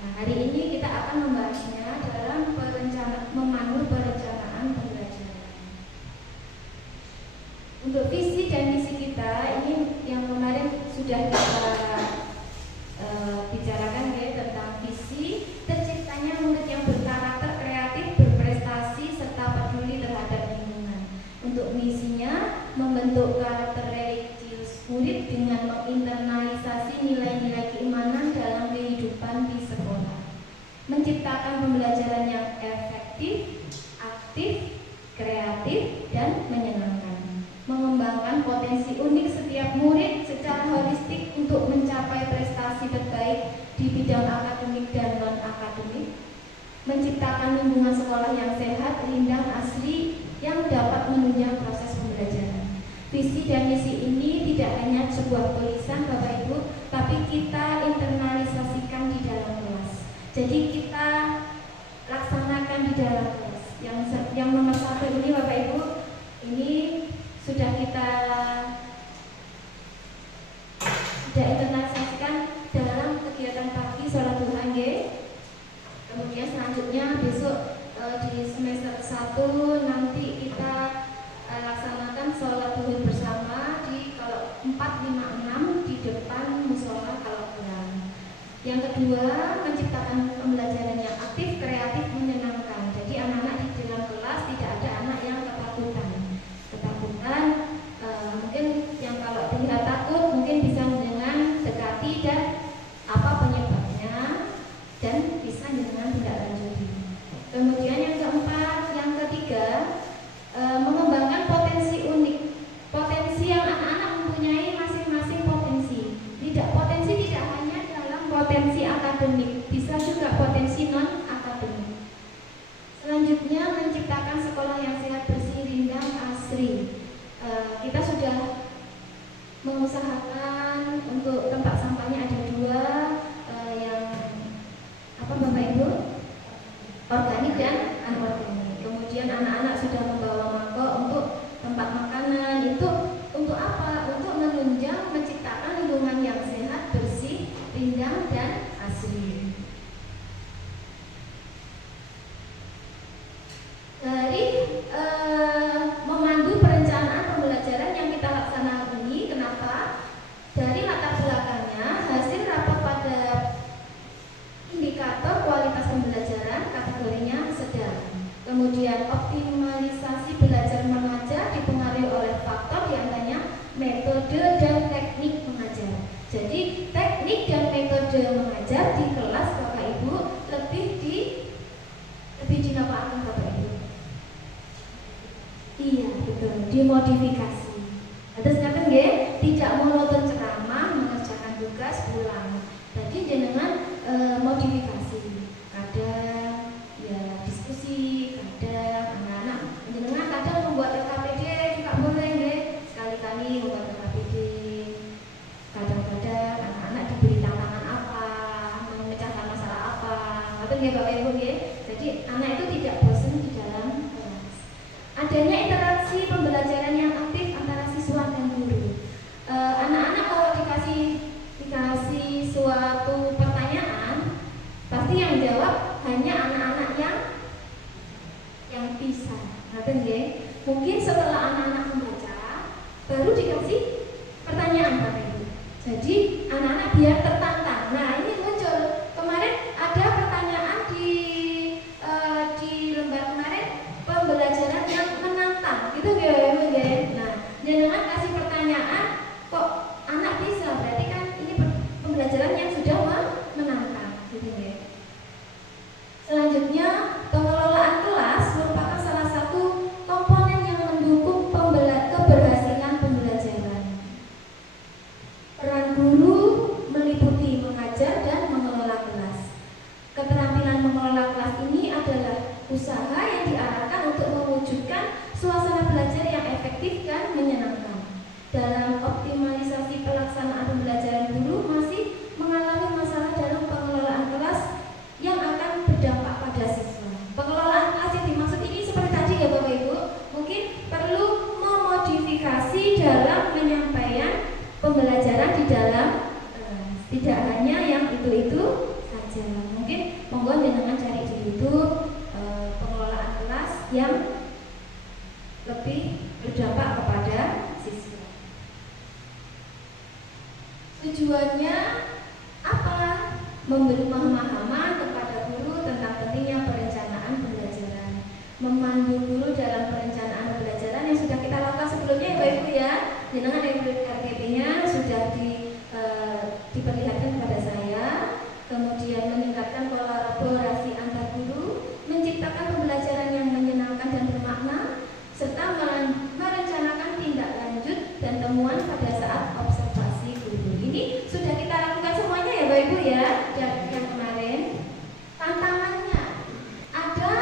Nah, hari ini kita akan membahasnya dalam memandu perencanaan pembelajaran. Untuk visi dan misi kita ini yang kemarin sudah kita bicarakan ya, tentang visi terciptanya murid yang berkarakter kreatif, berprestasi serta peduli terhadap lingkungan. Untuk misinya membentuk karakter religius murid dengan menginternalisasi nilai-nilai keimanan dalam kehidupan di sekolah, menciptakan pembelajaran yang efektif, aktif, kreatif, dan menyenangkan, mengembangkan potensi unik setiap murid secara holistik untuk mencapai prestasi terbaik di bidang akademik dan non-akademik, menciptakan lingkungan sekolah yang sehat, rindang, asri, yang dapat menunjang proses pembelajaran. Visi dan misi ini tidak hanya sebuah tulisan Bapak Ibu, tapi kita internalisasikan di dalam kelas. Jadi kita laksanakan di dalam kelas. Yang nomor 1 ini Bapak Ibu, ini sudah kita internalisasikan dalam kegiatan pagi sholat duha nggih. Kemudian selanjutnya besok di semester 1 nanti kita laksanakan sholat duha bersama di kalau 456 di depan musola kalau pulang. Yang kedua, menciptakan pembelajaran yang aktif, kreatif, menyenangkan. Jadi anak-anak di dalam kelas tidak ada anak yang ketakutan. Mungkin yang kalau terlihat takut mungkin bisa dengan dekati dan apa penyebabnya dan bisa dengan tindak lanjuti. Kemudian yang keempat, yang ketiga, mengembangkan potensi unik. Potensi yang anak-anak mempunyai masing-masing potensi. Potensi tidak hanya dalam potensi akademik, bisa juga potensi non akademik. Selanjutnya, menciptakan sekolah yang sehat, bersih, rindang, asri. Kita sudah mengusahakan untuk tempat sampahnya ada 2, yang apa Bapak Ibu? Organik dan anorganik. Kemudian anak-anak sudah membawa mangkok untuk tempat makanan. Itu untuk apa? Untuk menunjang menciptakan lingkungan yang sehat, bersih, rindang, dan asri. Dari memandu perencanaan pembelajaran yang kita laksanakan ini, kenapa? Dari latar belakangnya, hasil rapat pada indikator kualitas pembelajaran kategorinya sedang. Kemudian optimalisasi belajar mengajar dipengaruhi oleh faktor diantaranya metode dan teknik mengajar. Jadi teknik dan metode mengajar di kelas Bapak Ibu lebih dinapakan Bapak Ibu. Iya betul, dimodifikasi. Terus ngaten nggih, tidak monoton ceramah, mengerjakan tugas pulang. Jadi dengan modifikasi. Kadang ya diskusi, kadang anak-anak dengan kadang membuat RKPD juga boleh nggih. Sekali-kali membuat RKPD. Kadang-kadang anak-anak diberi tantangan apa, memecahkan masalah apa. Ngaten nggih Bapak Ibu nggih. Jadi anak itu tidak bosan di dalam kelas. Adanya interaksi pembelajaran yang aktif antara siswa dan guru. Anak-anak kalau dikasih suatu pertanyaan, pasti yang jawab hanya anak-anak yang bisa. Ngaten nggih. Mungkin setelah anak-anak membaca, baru dikasih pertanyaan Bapak Ibu. Jadi anak-anak biar tertantang. Nah ini muncul kemarin ada pertanyaan di lembar kemarin, pembelajaran yang menantang, gitu ya Bu ya. Nah, jangan kasih pertanyaan kok anak bisa, berarti kan ini pembelajaran yang sudah menantang, gitu ya. Selanjutnya, pengelolaan kelas merupakan salah satu komponen yang mendukung keberhasilan pembelajaran. Peran guru meliputi mengajar dan mengelola kelas. Keterampilan mengelola kelas ini adalah usaha yang diarahkan untuk mewujudkan suasana belajar yang efektif dan menyenangkan. Dalam optimalisasi pelaksanaan pembelajaran, guru masih mengalami masalah dalam pengelolaan kelas yang akan berdampak pada siswa. Pengelolaan kelas yang dimaksud ini seperti tadi ya Bapak Ibu, mungkin perlu memodifikasi dalam penyampaian pembelajaran di dalam kelas. Tidak hanya yang itu saja. Mungkin yang lebih berdampak kepada siswa. Tujuannya apa? Memberi pemahaman kepada guru tentang pentingnya perencanaan pembelajaran, memandu guru dalam perencanaan pembelajaran yang sudah kita lakukan sebelumnya ya Bapak Ibu ya. Jenengan yang RGP-nya sudah diperlihatkan kepada saya. Kemudian meningkatkan kolaborasi antar guru, menciptakan pembelajaran yang menyenangkan dan bermakna, serta merencanakan tindak lanjut dan temuan pada saat observasi guru. Ini sudah kita lakukan semuanya ya Bapak Ibu ya. Yang kemarin tantangannya ada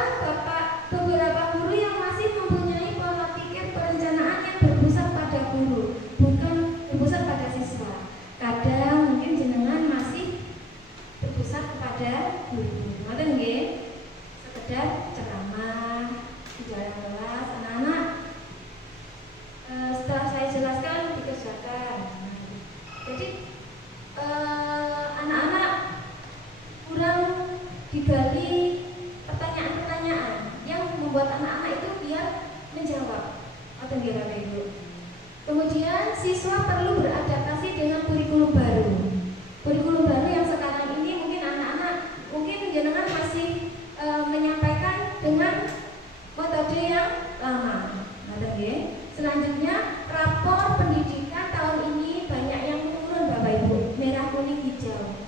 beberapa guru yang masih mempunyai pola pikir perencanaan yang berpusat pada guru, bukan berpusat pada siswa. Kadang mungkin jenengan masih berpusat kepada guru. Ngoten nggih? Sekedar ceramah di dalam kelas, anak-anak setelah saya jelaskan dikerjakan. Jadi anak-anak kurang digali pertanyaan-pertanyaan yang membuat anak-anak itu biar menjawab. Atau Bapak Ibu. Kemudian siswa perlu beradaptasi dengan kurikulum baru. Kurikulum baru yang sekarang ini mungkin anak-anak mungkin jenengan masih menyampaikan dengan metode yang lama. Selanjutnya rapor pendidikan tahun ini banyak yang menurun Bapak Ibu, merah kuning hijau.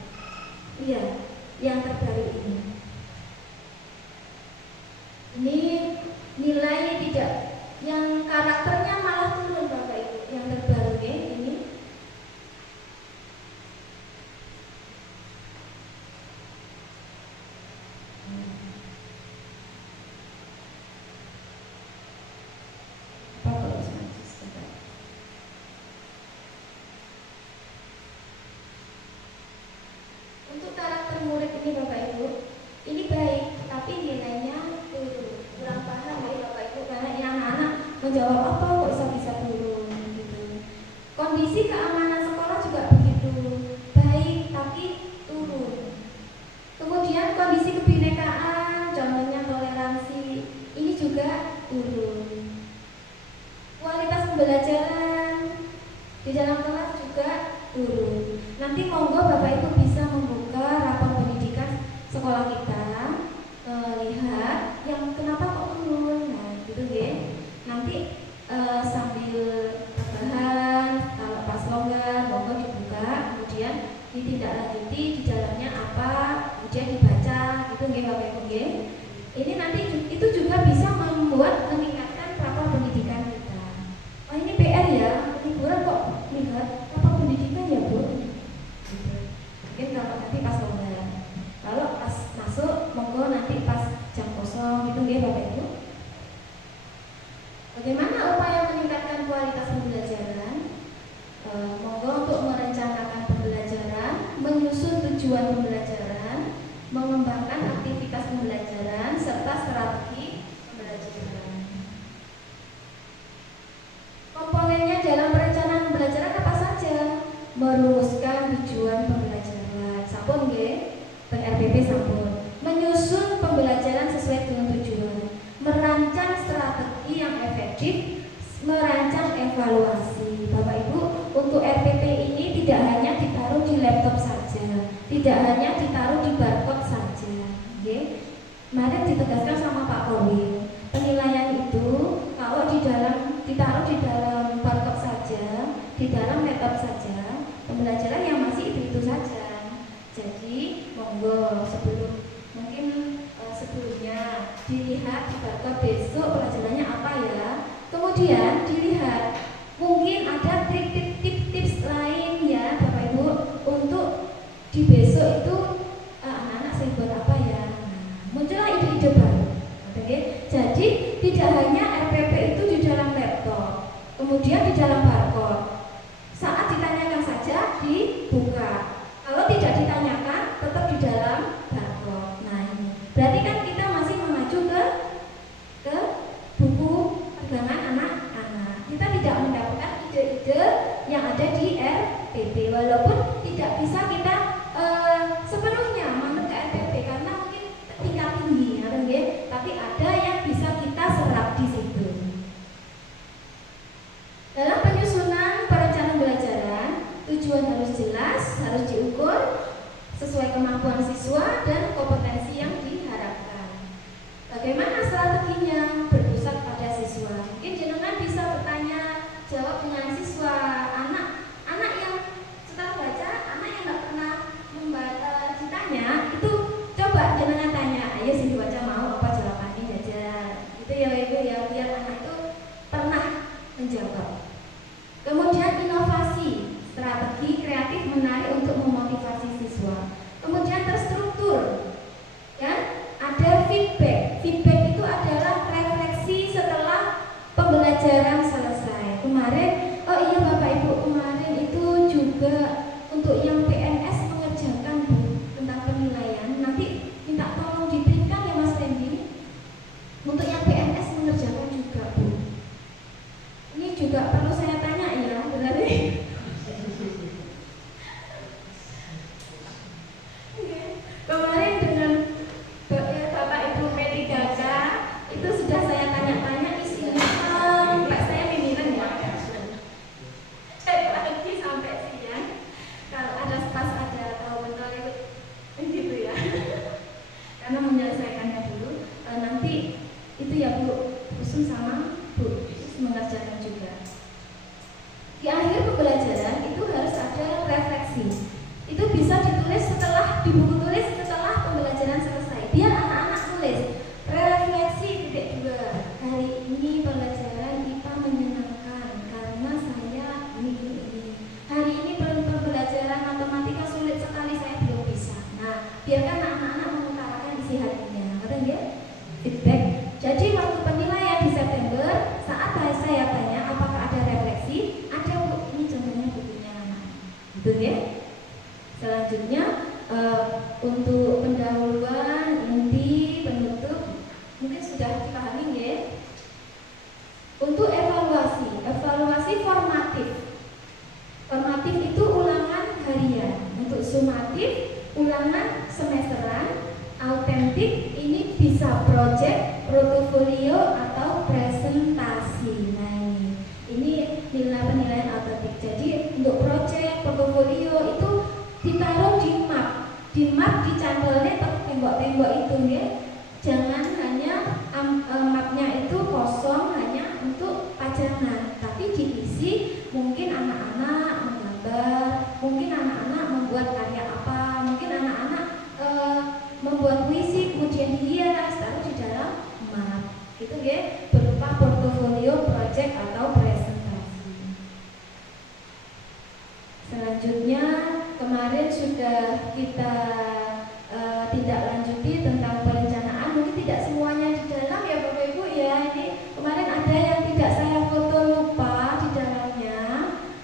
Iya, yang terbaru ini. Ini nilai tidak, yang karakternya malah turun Bapak Ibu, yang terbaru ini. Untuk karakter murid ini Bapak Ibu, ini baik, tapi nilainya turun. Kurang paham ya Bapak Ibu, karena yang anak-anak menjawab apa kok bisa turun gitu. Kondisi keamanan sekolah juga begitu, baik tapi turun. Kemudian kondisi kebinekaan, contohnya toleransi, ini juga turun. Kualitas pembelajaran di dalam kelas juga turun. Nanti monggo Bapak Ibu bisa membuka rapor pendidikan sekolah kita, lihat yang kenapa kok turun, nah gitu ya. Nanti sambil tambahan, kalau pas longgar monggo dibuka, kemudian ditindaklanjuti di dalamnya apa, kemudian dibaca, gitu nggih Bapak Ibu nggih. Ini nanti itu juga bisa membuat meningkatkan rapor pendidikan kita. Oh ini PR ya, liburan kok lihat rapor pendidikan ya Bu. Mungkin kalau nanti pas longgar, kalau pas masuk monggo nanti pas jam kosong gitu ya Bapak Ibu. Bagaimana upaya meningkatkan kualitas pembelajaran? Monggo untuk merencanakan pembelajaran, menyusun tujuan pembelajaran, mengembangkan aktivitas pembelajaran serta strategi pembelajaran. Komponennya dalam perencanaan pembelajaran apa saja? Merumuskan tujuan pembelajaran, sampun nggih, PRPP sampun. Menyusun pembelajaran sesuai dengan tujuan, merancang strategi yang efektif, merancang evaluasi. Bapak Ibu, untuk RPP ini tidak hanya ditaruh di laptop saja, tidak hanya ditaruh di barcode saja. Nggih. Mari ditegaskan sama Pak Korwil. Penilaian itu kalau ditaruh di dalam barcode saja, di dalam laptop saja, pembelajaran yang masih itu saja. Jadi monggo sebelumnya dilihat di barcode besok pelajarannya apa ya. Kemudian dilihat mungkin ada tips lain ya Bapak Ibu untuk di besok itu anak-anak saya buat apa ya. Muncullah ide-ide baru. Jadi tidak hanya RPP itu di dalam laptop, kemudian di dalam barcode. Saat ditanyakan saja dibuka. Kalau tidak ditanyakan tetap di dalam barcode. Nah ini berarti kan kita masih mengacu ke buku pegangan anak-anak. Kita tidak mendapatkan ide-ide yang ada di RPP, walaupun tidak bisa kita sepenuhnya manut ke RPP karena mungkin tingkat tinggi, tapi ada yang bisa kita menyelesaikannya dulu. Nanti itu ya Bu Kusum sama Bu mengerjakan juga. Di akhir pembelajaran itu harus ada refleksi. Itu bisa ditulis setelah di buku tulis setelah pembelajaran selesai. Biar anak-anak tulis refleksi titik 2. Hari ini pembelajaran IPA menyenangkan karena saya ini. Hari ini pembelajaran matematika sulit sekali, saya belum bisa. Nah, biarkan anak-anak mengutarakan isi hatinya. Betul ya? Feedback. Jadi waktu penilaian di September, saat saya tanya apakah ada refleksi, ada Bu, ini contohnya bukunya anak. Betul ya? Selanjutnya untuk pendahuluan, inti, penutup, mungkin sudah dipahami ya. Untuk evaluasi formatif. Formatif itu ulangan harian. Untuk sumatif, ulangan semesteran. Autentik ini bisa project, portofolio atau presentasi. Nah ini nilai penilaian autentik. Jadi untuk project, portofolio itu ditaruh di map. Di map dicantolnya tembok-tembok itu ya. Jangan hanya mapnya itu kosong hanya untuk pajangan, tapi diisi mungkin anak-anak menggambar, mungkin anak-anak membuat karya apa, mungkin anak-anak membuat puisi kemudian dihias taruh di dalam map itu ya, berupa portofolio, project atau presentasi. Selanjutnya kemarin sudah kita tidak lanjuti tentang perencanaan, mungkin tidak semuanya di dalam ya Bapak Ibu ya. Ini kemarin ada yang tidak saya foto, lupa di dalamnya,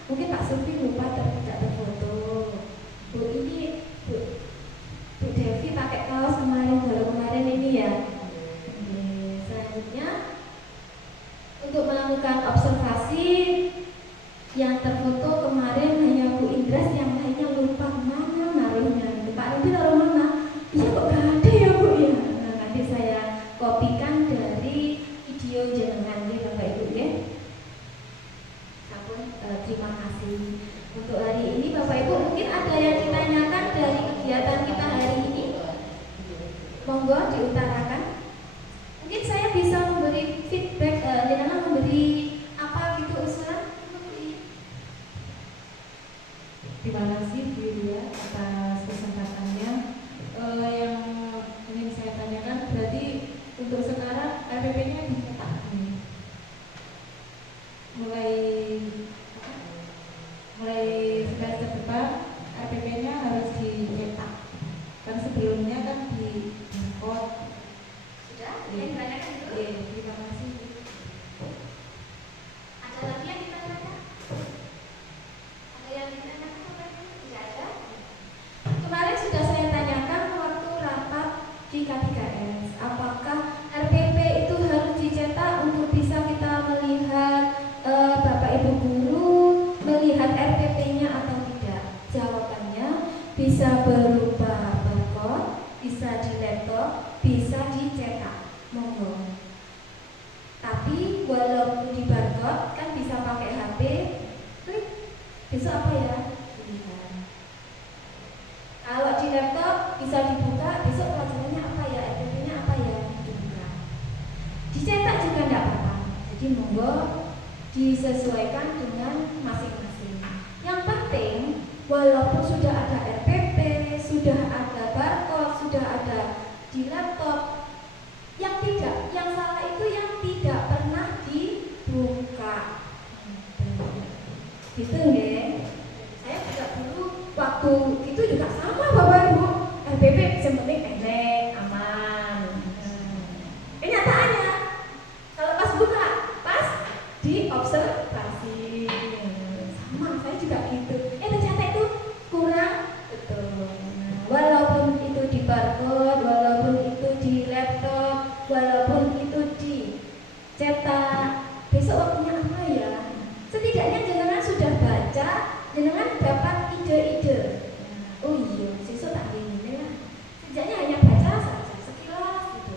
mungkin Pak Sufi lupa tidak terfoto. Bu ini Bu Devi pakai kaos kemarin ini ya. Oke, selanjutnya untuk melakukan observasi yang terfoto kemarin hanya Bu Indras, yang lainnya lupa mana naruhnya. Pak Rudy taruh mana? Iya kok gak ada ya Bu ya. Nah, nanti saya kopikan dari video jenengan nih Bapak Ibu ya. Sampun, terima kasih. Untuk hari ini Bapak Ibu mungkin ada yang ditanyakan dari kegiatan kita hari ini. Monggo diutarakan. Mungkin saya bisa memberi feedback, jenengan memberi apa gitu usulan. Terima kasih Bu ya atas kesempatannya. Yang ingin saya tanyakan berarti untuk sekarang RPP-nya dicetak mulai semester depan RPP-nya harus dicetak. Kan sebelumnya kan di import. Sudah? Yang ditanyakan dulu. Terima kasih. Ada lagi yang ditanyakan? Ada yang ditanyakan? Tidak ada. Kemarin sudah saya tanyakan waktu rapat di K3S, apakah RPP itu harus dicetak untuk bisa kita melihat Bapak Ibu guru melihat RPP-nya atau tidak? Jawabannya bisa berupa barcode, bisa di laptop, bisa dicetak. Monggo. Tapi walaupun di barcode kan bisa pakai HP, klik. Besok apa ya? Lihat. Kalau di laptop bisa dibuka, besok pelajarannya apa ya? RPP-nya apa ya? Dibuka. Dicetak juga tidak apa-apa. Jadi monggo disesuaikan dengan masing-masing. Yang penting walaupun sudah ada RPP, sudah ada barcode, sudah ada di laptop, yang salah itu yang tidak pernah dibuka. Gitu nggih. Saya juga dulu waktu itu juga sama Bapak Ibu. RPP yang penting pendek, aman. Kenyataannya kalau pas buka, pas diobservasi. Sama, saya juga gitu. Ternyata itu kurang betul. Walaupun itu di barcode, walaupun itu di laptop, walaupun itu dicetak, besok waktunya apa ya? Setidaknya jenengan sudah baca, jenengan dapat ide-ide. Oh iya, besok tak ini lah. Setidaknya hanya baca saja, sekilas gitu.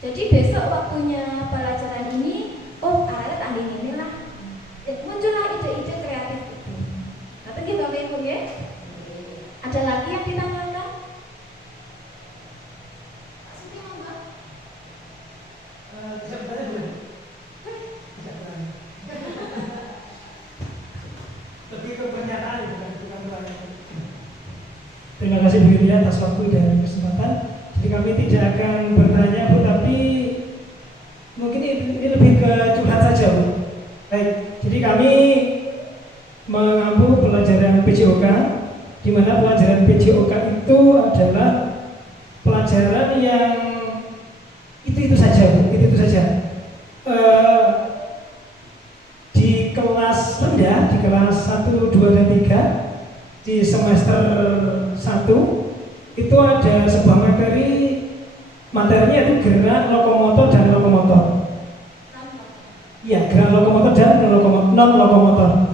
Jadi besok waktunya pelajaran ini, oh ada tak ini lah. Muncullah ide-ide kreatif itu. Kata kita Bapak Ibu ya. Ada lagi yang ditanyakan? Pak Suti kasih Bu Yulia atas waktu dan kesempatan. Jadi kami tidak akan bertanya Bu, tapi mungkin ini lebih ke curhat saja Bu. Baik, jadi kami mengampu pelajaran PJOK, di mana pelajaran PJOK itu adalah pelajaran yang itu saja Bu, itu saja. Di kelas rendah, di kelas 1, 2, dan 3 di semester 1 itu ada sebuah materinya itu gerak lokomotor dan lokomotor. Ya, gerak lokomotor dan non-lokomotor.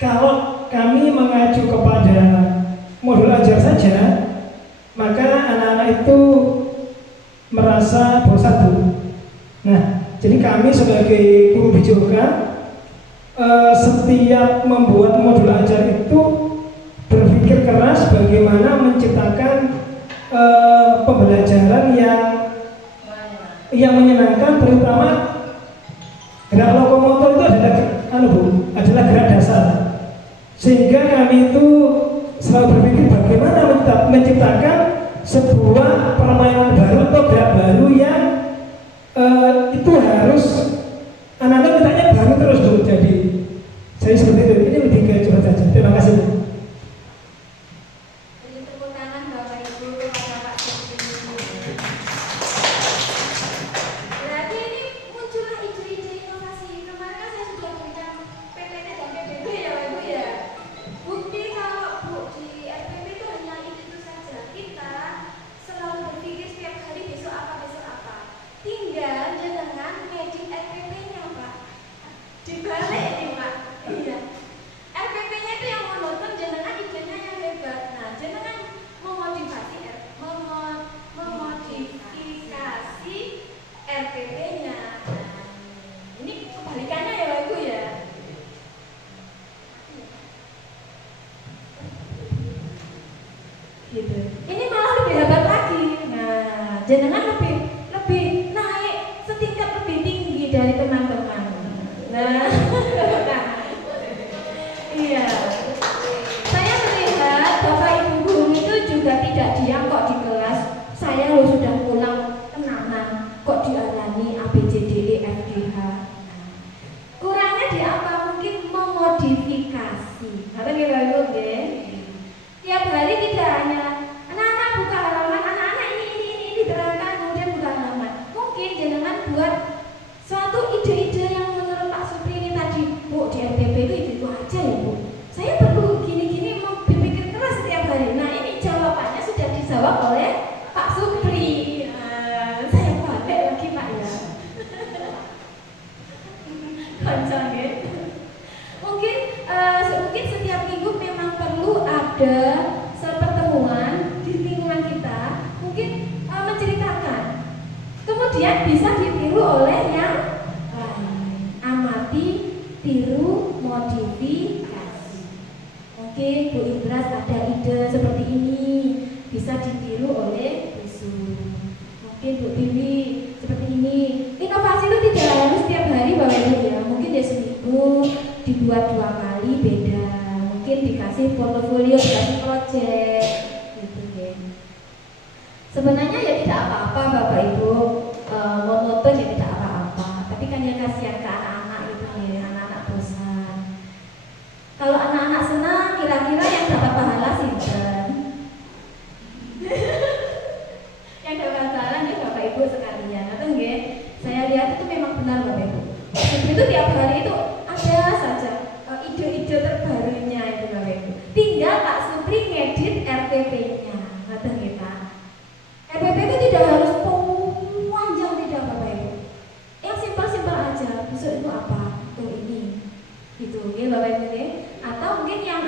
Kalau kami mengacu kepada modul ajar saja, maka anak-anak itu merasa bosan Bu. Nah, jadi kami sebagai guru BJOK setiap membuat modul ajar itu berpikir keras bagaimana menciptakan pembelajaran yang menyenangkan, terutama gerak lokomotor itu adalah gerak dasar. Sehingga kami itu selalu berpikir bagaimana menciptakan sebuah permainan baru atau gerak baru yang itu harus anak-anak mintanya baru terus dulu. Jadi saya seperti itu. Ini lebih ke curhat saja. Terima kasih. Beri tepuk tangan Bapak Ibu kepada Pak Supri. Berarti ini muncullah ide-ide inovasi. Kemarin kan saya sudah berikan PPT dan PBB ya Pak Ibu ya. Bukti kalau Bu di RPP itu hanya itu saja. Kita selalu berpikir setiap hari besok apa. Tinggal jenengan ngedit RPP-nya Pak. Dibalik nih Pak. Iya. RPP-nya itu yang monoton, jenengan idenya yang hebat. Nah, jenengan memodifikasi RPP-nya. Nah, ini kebalikannya ya Pak Ibu ya. Gitu. Ini malah lebih hebat lagi. Nah, jenengan lebih naik setingkat lebih tinggi dari teman-teman. Nah, iya. Saya melihat Bapak Ibu guru itu juga tidak diam kok di kelas. Saya lo sudah pulang tenanan, kok diarani ABCDEFGH. Kurangnya di apa? Mungkin memodifikasi. Apa nih Bapak Ibu? Tiap hari tidak hanya anak-anak buka halaman, anak-anak ini diterangkan, kemudian buka halaman. Mungkin jenengan buat suatu ide-ide yang menurut Pak Supri ini tadi, Bu, di RPP itu aja ya Bu. Saya perlu gini-gini berpikir keras setiap hari. Nah, ini jawabannya sudah dijawab oleh Pak Supri. Saya pakai lagi Pak ya. Kancang ya. Mungkin setiap minggu memang perlu ada pertemuan di lingkungan kita, mungkin menceritakan. Kemudian bisa ditiru oleh yang lain. Amati, tiru, modifikasi. Mungkin Bu Indras ada ide seperti ini, bisa ditiru oleh Bu Su. Mungkin Bu Bibi seperti ini. Inovasi itu tidak harus setiap hari Bapak Ibu ya. Mungkin di seminggu dibuat 2 kali beda. Mungkin dikasih portofolio, dikasih proyek gitu ya. Sebenarnya ya tidak apa-apa Bapak Ibu, monoton ya tidak apa-apa. Tapi kan ya kasihan ke anak-anak gitu ya, anak-anak bosan. Kalau anak-anak senang, kira-kira yang dapat pahala sih yang dapat pahala ya Bapak Ibu sekalian. Atau enggak? Saya lihat itu memang benar Bapak Ibu. Itu tiap hari itu ada saja ide-ide terbarunya itu Bapak Ibu. Tinggal Pak Supri ngedit RPP-nya. Ngerti nggih Pak? RPP itu tidak harus panjang tidak Bapak Ibu. Yang simpel-simpel aja. Besok itu apa? Oh ini. Gitu nggih Bapak Ibu nggih. Atau mungkin yang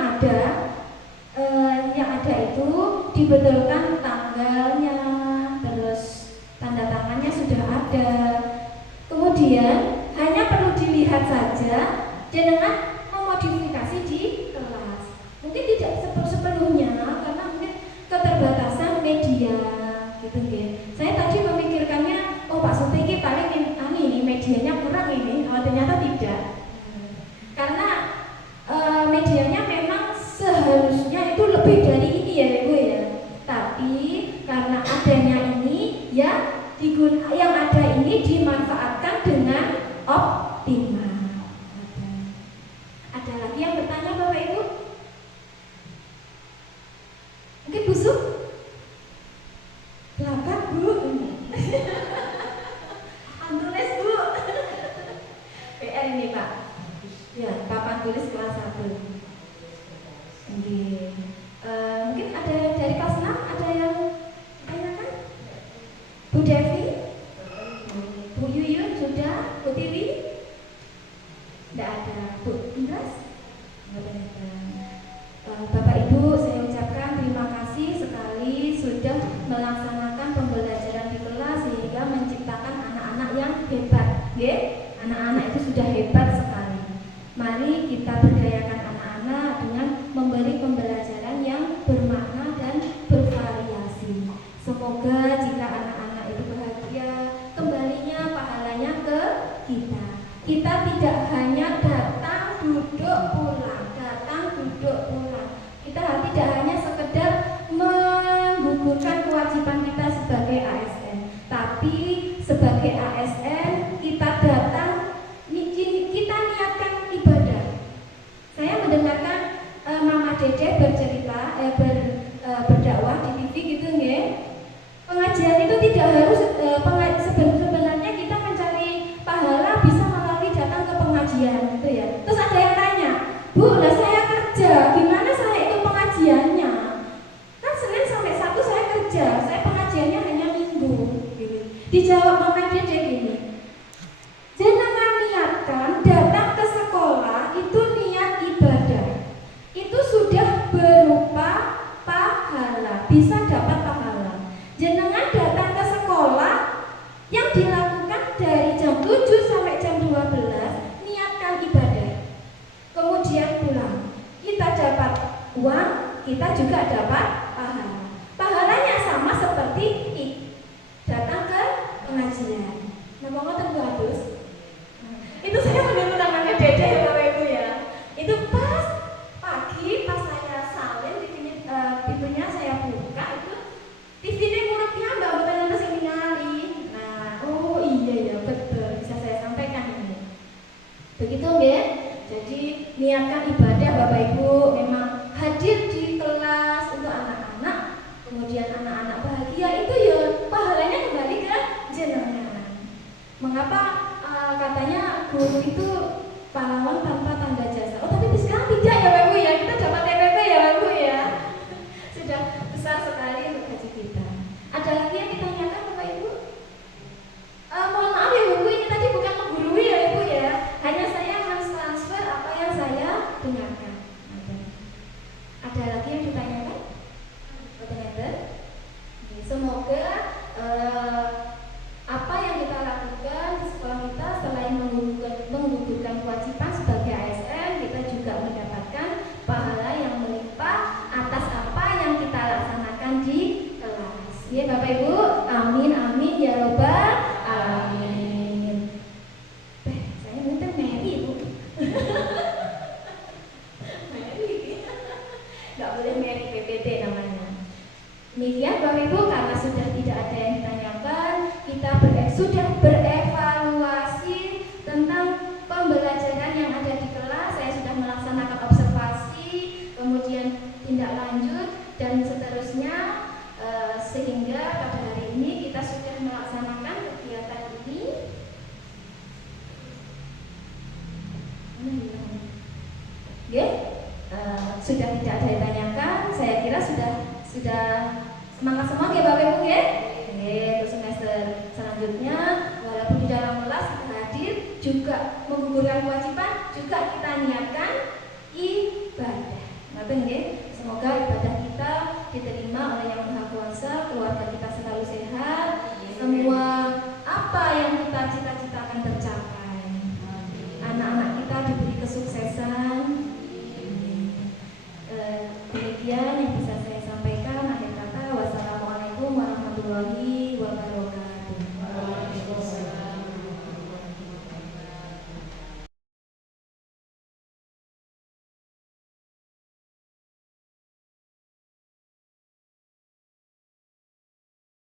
ada itu dibetulkan tanggalnya, terus tanda tangannya sudah ada. Kemudian hanya perlu dilihat saja, jenengan memodifikasi di kelas. Mungkin tidak sepenuhnya karena mungkin keterbatasan media gitu ya. Saya tadi memikirkannya, oh Pak Supri ini paling ini medianya kurang ini, ternyata tidak. Karena medianya memang seharusnya itu lebih karena adanya ini ya yang ada ini dimanfaatkan dengan optimal. Ada lagi yang bertanya Bapak Ibu? Mungkin busuk? Belakang Bu. Tulis Bu. PR ini Pak. Ya, papan tulis kelas 1. Oke. Mungkin ada dari kelas 6 ada yang tanyakan? Bu Devi? Bu Yuyun sudah? Bu Tiwi? Tidak ada. Bu Indras? Bapak Ibu, saya ucapkan terima kasih sekali sudah melaksanakan pembelajaran di kelas sehingga menciptakan anak-anak yang hebat. Anak-anak itu sudah hebat sekali. Mari kita berdayakan anak-anak dengan memberi pembelajaran yang bermakna dan bervariasi. Semoga jika anak-anak itu bahagia, kembalinya pahalanya ke kita. Kita tidak hanya datang, duduk, pulang. Kita tidak hanya sekedar menggugurkan kewajiban kita sebagai ASN, tapi sebagai ASN kita datang, kita niatkan ibadah. Saya mendengarkan Mama Dede bercerita, berdakwah di TV gitu nggih. Pengajian itu tidak harus sebenarnya kita mencari pahala bisa melalui datang ke pengajian gitu ya. Terus ada yang tanya, Bu, lah saya kerja, gimana saya itu pengajiannya? Kan Senin sampai Sabtu saya kerja, saya pengajiannya hanya Minggu gitu. Dijawab Mama Dede gini, jangan niatkan datang ke sekolah itu niat ibadah. Itu sudah berupa pahala, bisa dapat pahala. Jenengan datang ke sekolah yang dilakukan dari jam 7 sampai jam 12, niatkan ibadah. Kemudian pulang. Kita dapat uang, kita juga dapat pahala. Pahalanya sama seperti datang ke pengajian. Nah, mau terus. Itu saya mendengar namanya Dede ya Bapak Ibu ya. Itu pas pagi pas saya salin pintunya saya buka itu TV-nya ngurutnya Mbak Butan yang ningali. Nah, oh iya ya betul bisa saya sampaikan ini. Begitu nggih? Jadi niatkan ibadah Bapak Ibu, memang hadir di kelas untuk anak-anak, kemudian anak-anak bahagia itu ya pahalanya kembali ke jenengan. Mengapa katanya guru itu pahlawan tanpa tanda jasa? Oh tapi sekarang tidak ya Bapak Ibu ya, kita dapat TPP ya Bapak Ibu ya. Sudah besar sekali untuk gaji kita. Ada lagi yang ditanyakan Bapak Ibu? Mohon maaf ya Ibu, ini tadi bukan menggurui ya Ibu ya, hanya saya mentransfer apa yang saya dengarkan. Ada lagi yang ditanyakan? Semoga apa yang kita lakukan di sekolah kita selain menggugurkan kewajiban sebagai ASN, kita juga mendapatkan pahala yang melimpah atas apa yang kita laksanakan di kelas. Ya Bapak Ibu, amin amin ya robbal alamin. Saya minta Mary Bu. Mary, nggak boleh Mary PPT namanya. Demikian Bapak Ibu, karena sudah tidak ada yang ditanyakan, kita sudah berevaluasi tentang pembelajaran yang ada di kelas. Saya sudah melaksanakan observasi, kemudian tindak lanjut dan seterusnya, sehingga pada hari ini kita sudah melaksanakan kegiatan ini. Sudah tidak ada yang ditanyakan. Saya kira sudah semangat semua ya Bapak Ibu ya. Untuk semester selanjutnya, walaupun di dalam kelas kita hadir, juga menggugurkan kewajiban, juga kita niatkan ibadah. Semoga ibadah kita diterima oleh Yang Maha Kuasa, keluarga kita selalu sehat, semua apa yang kita cita-citakan tercapai, anak-anak kita diberi kesuksesan. Demikian yang bisa saya sampaikan. Akhir kata, wassalamualaikum warahmatullahi wabarakatuh.